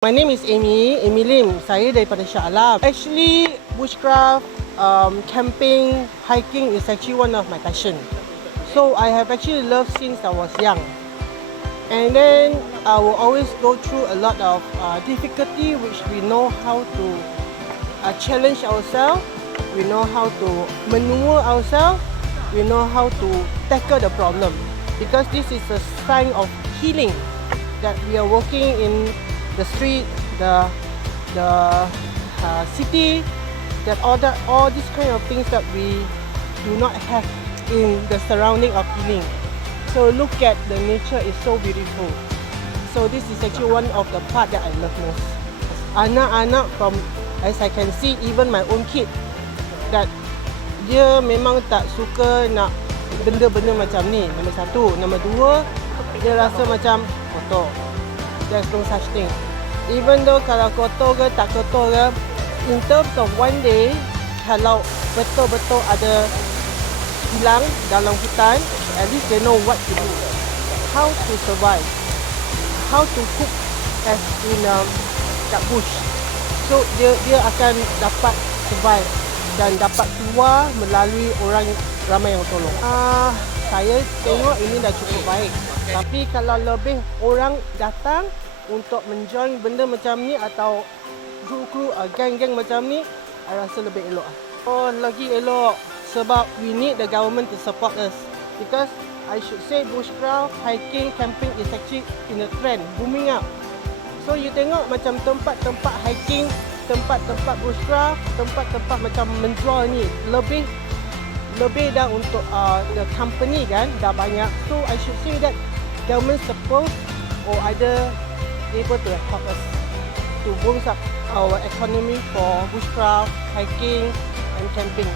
My name is Amy Lim. Saya daripada Shah Alam. Actually, bushcraft, camping, hiking is actually one of my passion. So I have actually loved since I was young. And then I will always go through a lot of difficulty, which we know how to challenge ourselves. We know how to maneuver ourselves. We know how to tackle the problem. Because this is a sign of healing that we are working in the street, the city, that all these kind of things that we do not have in the surrounding of healing. So look at the nature is so beautiful. So this is actually one of the part that I love most. Anak-anak from, as I can see, even my own kid, that dia memang tak suka nak benda-benda macam ni. Nombor satu. Nombor dua, dia rasa macam kotor. There's no such thing. Even though kalau kotor ke tak kotor ke, in terms of one day, kalau betul-betul ada hilang dalam hutan, at least they know what to do, how to survive, how to cook as in kat bush. So dia akan dapat survive dan dapat keluar melalui orang ramai yang tolong. Saya tengok ini dah cukup baik. Tapi kalau lebih orang datang untuk menjoin benda macam ni atau kru-kru geng-geng macam ni, saya rasa lebih elok. Oh, lagi elok sebab we need the government to support us. Because I should say bushcraft, hiking, camping is actually in a trend, booming up. So you tengok macam tempat-tempat hiking, tempat-tempat bushcraft, tempat-tempat macam menjual ni lebih dah untuk the company kan, dah banyak. So I should say that government support or either able to help us to boost up our economy for bushcraft, hiking and camping.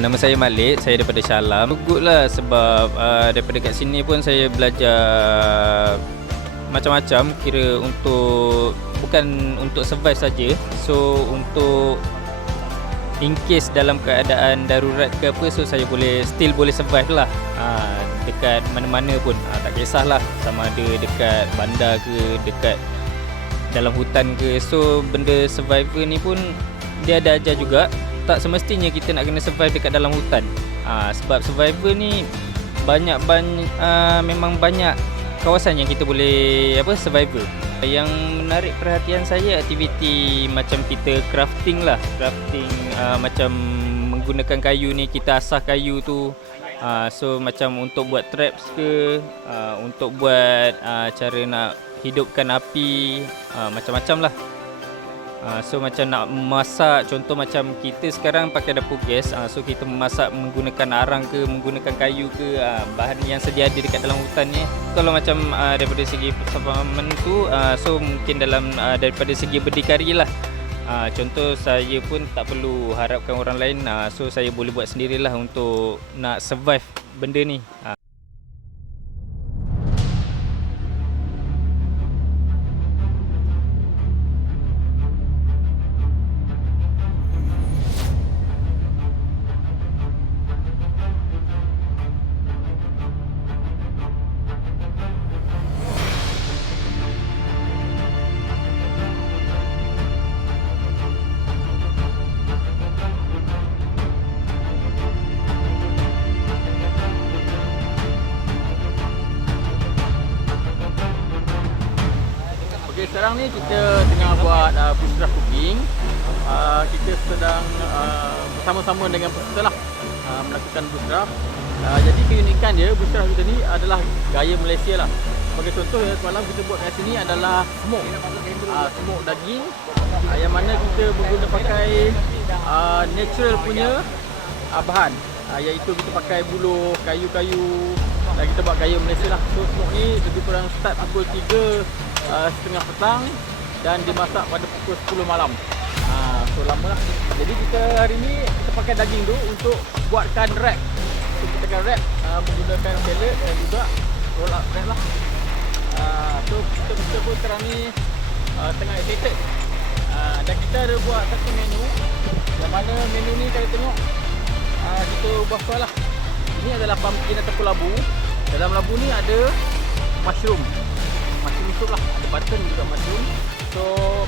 Nama saya Malik, saya daripada Shah Alam. Good lah sebab daripada kat sini pun saya belajar macam-macam, kira untuk bukan untuk survive saja. So untuk in case dalam keadaan darurat ke apa, so saya still boleh survive lah. Dekat mana-mana pun, tak kisahlah sama ada dekat bandar ke, dekat dalam hutan ke. So benda survivor ni pun dia ada ajar juga. Tak semestinya kita nak kena survive dekat dalam hutan. Sebab survivor ni memang banyak kawasan yang kita boleh survivor. Yang menarik perhatian saya aktiviti macam kita crafting lah. Crafting macam menggunakan kayu ni, kita asah kayu tu. So macam untuk buat traps ke, untuk buat cara nak hidupkan api, macam-macam lah. So macam nak memasak, contoh macam kita sekarang pakai dapur gas, so kita memasak menggunakan arang ke, menggunakan kayu ke, bahan yang sedia ada dekat dalam hutan ni. Kalau macam daripada segi persamaan tu, so mungkin daripada segi berdikari lah. Contoh saya pun tak perlu harapkan orang lain, so saya boleh buat sendirilah untuk nak survive benda ni. Sekarang ni kita tengah buat bushcraft cooking. kita sedang bersama-sama dengan peserta lah melakukan bushcraft. Jadi keunikan dia bushcraft kita ni adalah gaya Malaysia lah. Sebagai contoh ya, semalam kita buat kat sini adalah smoke, smoke daging, yang mana kita berguna pakai natural punya bahan, iaitu kita pakai buluh kayu-kayu dan kita buat gaya Malaysia lah. So smoke ni lebih kurang start pukul 3:30 petang dan dimasak pada pukul 10 malam. So lama lah. Jadi kita hari ni kita pakai daging tu untuk buatkan wrap. So kita akan wrap menggunakan pellet dan juga roll up wrap lah. So kita pun sekarang ni tengah excited. Dan kita ada buat satu menu, yang mana menu ni kalau tengok kita ubah soal lah. Ini adalah pumpkin ataupun labu. Dalam labu ni ada mushroom soup lah, ada button juga mushroom. So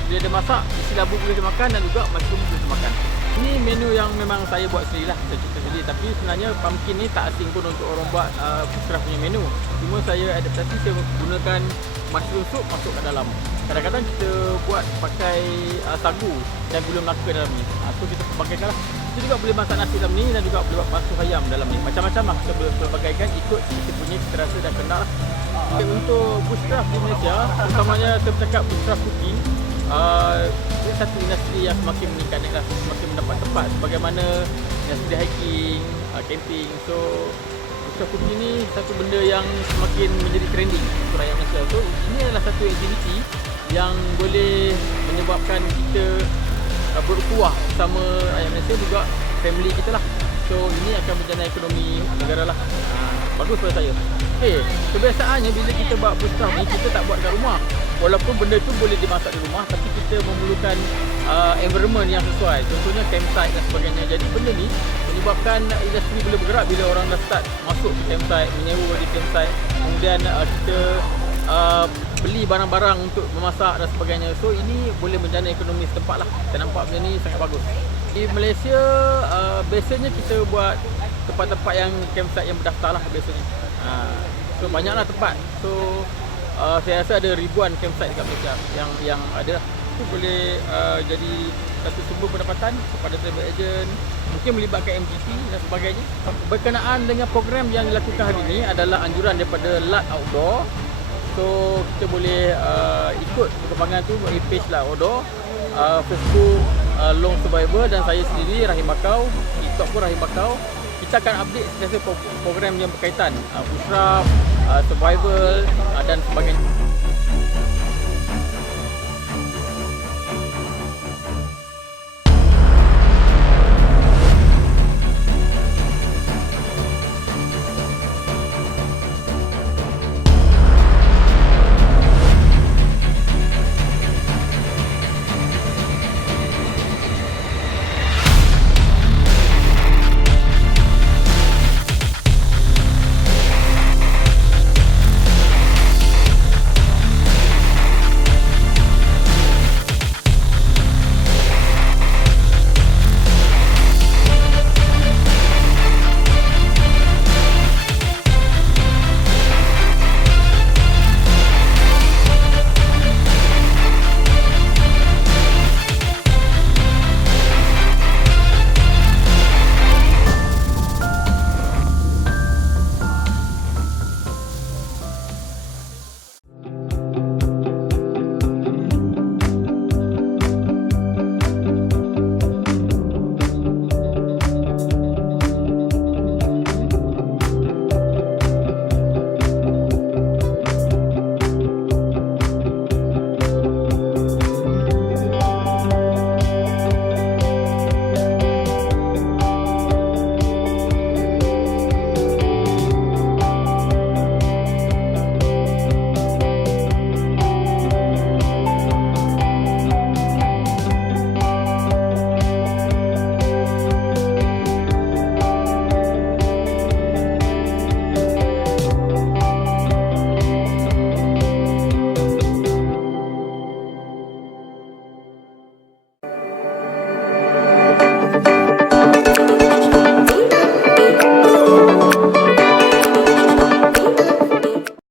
bila dia masak, isi labu boleh dimakan dan juga mushroom boleh dimakan. Ini menu yang memang saya buat sendiri lah, saya cipta sendiri. Tapi sebenarnya pumpkin ni tak asing pun untuk orang buat bushcraft punya menu. Cuma saya adaptasi, saya gunakan mushroom soup masuk ke dalam. Kadang-kadang kita buat pakai sagu dan gula Melaka dalam ni. So kita perbagaikan lah. Kita juga boleh masak nasi dalam ni dan juga boleh buat basuh ayam dalam ni. Macam-macam lah kita boleh perbagaikan ikut kita punya cita rasa dan kendak lah. Untuk bushcraft di Malaysia, utamanya saya bercakap bushcraft cooking, ia satu industri yang semakin meningkat lah, semakin mendapat tempat sebagaimana industri hiking, camping. So bushcraft cooking ni satu benda yang semakin menjadi trending untuk rakyat Malaysia. So ini adalah satu aktiviti yang boleh menyebabkan kita berkuah bersama rakyat Malaysia, juga family kita lah. So ini akan menjana ekonomi negara lah. Bagus pada saya. Kebiasaannya bila kita buat bushcraft ni, kita tak buat kat rumah. Walaupun benda tu boleh dimasak di rumah, tapi kita memerlukan environment yang sesuai. Contohnya campsite dan sebagainya. Jadi benda ni menyebabkan industri boleh bergerak bila orang dah start masuk ke campsite, menyewa di campsite. Kemudian kita beli barang-barang untuk memasak dan sebagainya. So ini boleh menjana ekonomi setempat lah. Saya nampak benda ni sangat bagus. Di Malaysia biasanya kita buat tempat-tempat yang campsite yang berdaftar lah biasanya. So banyaklah tempat. So saya rasa ada ribuan campsite dekat Malaysia yang ada. Itu boleh jadi satu sumber pendapatan kepada travel agent, mungkin melibatkan MGP dan sebagainya. Berkenaan dengan program yang dilakukan hari ini adalah anjuran daripada LAT Outdoor. So kita boleh ikut perkembangan tu melalui page LAT Outdoor, Facebook Long Survivor, dan saya sendiri Rahim Bakau, TikTok pun Rahim Bakau. Kita akan update setiap program yang berkaitan bushcraft, survival dan sebagainya.